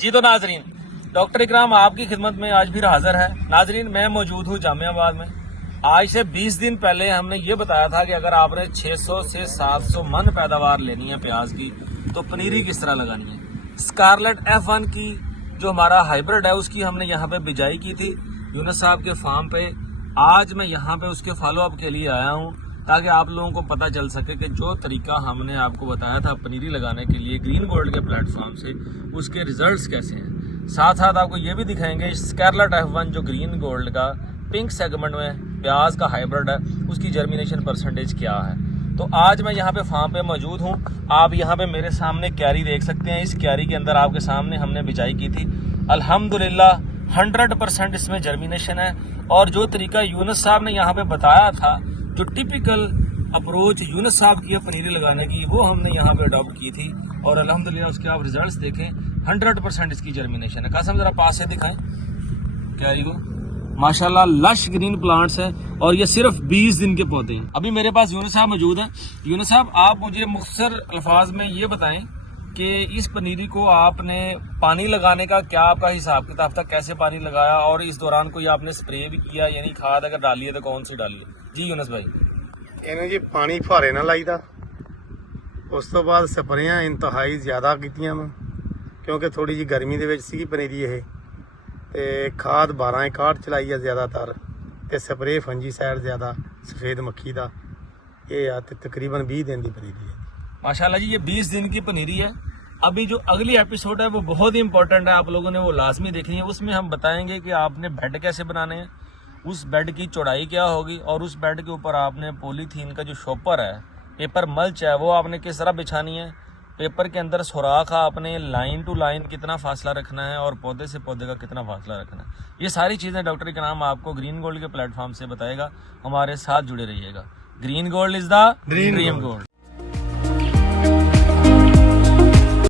जी तो नाजरीन, डॉक्टर इकराम आपकी खिदमत में आज फिर हाजिर है। नाजरीन, मैं मौजूद हूँ जामियाबाद में। आज से 20 दिन पहले हमने ये बताया था कि अगर आपने 600 से 700 मन पैदावार लेनी है प्याज की तो पनीरी किस तरह लगानी है। स्कारलेट F1 की जो हमारा हाइब्रिड है उसकी हमने यहाँ पे बिजाई की थी यूनुस साहब के फार्म पे। आज मैं यहाँ पे उसके फॉलो अप के लिए आया हूँ ताकि आप लोगों को पता चल सके कि जो तरीका हमने आपको बताया था पनीरी लगाने के लिए ग्रीन गोल्ड के प्लेटफॉर्म से, उसके रिजल्ट्स कैसे हैं। साथ साथ आपको ये भी दिखाएंगे स्कारलेट F1 जो ग्रीन गोल्ड का पिंक सेगमेंट में प्याज का हाइब्रिड है उसकी जर्मिनेशन परसेंटेज क्या है। तो आज मैं यहाँ पे फार्म पे मौजूद हूँ। आप यहाँ पे मेरे सामने क्यारी देख सकते हैं। इस क्यारी के अंदर आपके सामने हमने बिजाई की थी। अल्हम्दुलिल्लाह 100% इसमें जर्मिनेशन है। और जो तरीका यूनुस साहब ने यहाँ पे बताया था, जो टिपिकल अप्रोच यूनुस साहब की है पनीरी लगाने की, वो हमने यहाँ पे अडॉप्ट की थी और अल्हम्दुलिल्लाह उसके आप रिजल्ट्स देखें। 100% इसकी जर्मिनेशन है। कासम जरा पास से दिखाएं क्यारी को। माशाल्लाह लश ग्रीन प्लांट्स हैं और ये सिर्फ 20 दिन के पौधे हैं। अभी मेरे पास यूनुस साहब मौजूद हैं। यूनुस साहब, आप मुझे मुख्तसर अल्फाज में ये बताएं कि इस पनीरी को आपने पानी लगाने का क्या आपका हिसाब किताब था, कैसे पानी लगाया और इस दौरान कोई आपने स्प्रे भी किया, यानी खाद अगर डाली है तो कौन सी डाली है। जी यूनुस भाई। ਇਹਨੂੰ ਜੀ ਪਾਣੀ ਫੁਹਾਰੇ ਨਾਲ ਲਾਈਦਾ। ਉਸ ਤੋਂ ਬਾਅਦ ਸਪਰੇਆਂ ਇੰਤਹਾਈ ਜ਼ਿਆਦਾ ਕੀਤੀਆਂ ਵਾ ਕਿਉਂਕਿ ਥੋੜੀ ਜੀ ਗਰਮੀ ਦੇ ਵਿੱਚ ਸੀਗੀ ਪਨੀਰੀ ਇਹ, ਤੇ ਖਾਦ 1261 ਚਲਾਈ ਆ ਜ਼ਿਆਦਾਤਰ, ਤੇ ਸਪਰੇ ਫੰਜੀਸਾਈਡ ਜ਼ਿਆਦਾ ਸਫੇਦ ਮੱਖੀ ਦਾ। ਇਹ ਆ ਤੇ ਤਕਰੀਬਨ 20 ਦਿਨ ਦੀ ਪਨੀਰੀ ਹੈ। माशाल्लाह जी, ये 20 दिन की पनीरी है। अभी जो अगली एपिसोड है वो बहुत ही इंपॉर्टेंट है, आप लोगों ने वो लाजमी देखनी है। उसमें हम बताएंगे कि आपने बेड कैसे बनाने हैं, उस बेड की चौड़ाई क्या होगी और उस बेड के ऊपर आपने पॉलीथीन का जो शॉपर है, पेपर मल्च है, वो आपने किस तरह बिछानी है। पेपर के अंदर सुराख आपने लाइन टू लाइन कितना फासला रखना है और पौधे से पौधे का कितना फासला रखना है। ये सारी चीज़ें डॉक्टर के नाम आपको ग्रीन गोल्ड के प्लेटफॉर्म से बताएगा। हमारे साथ जुड़े रहिएगा। Green gold is the dream gold.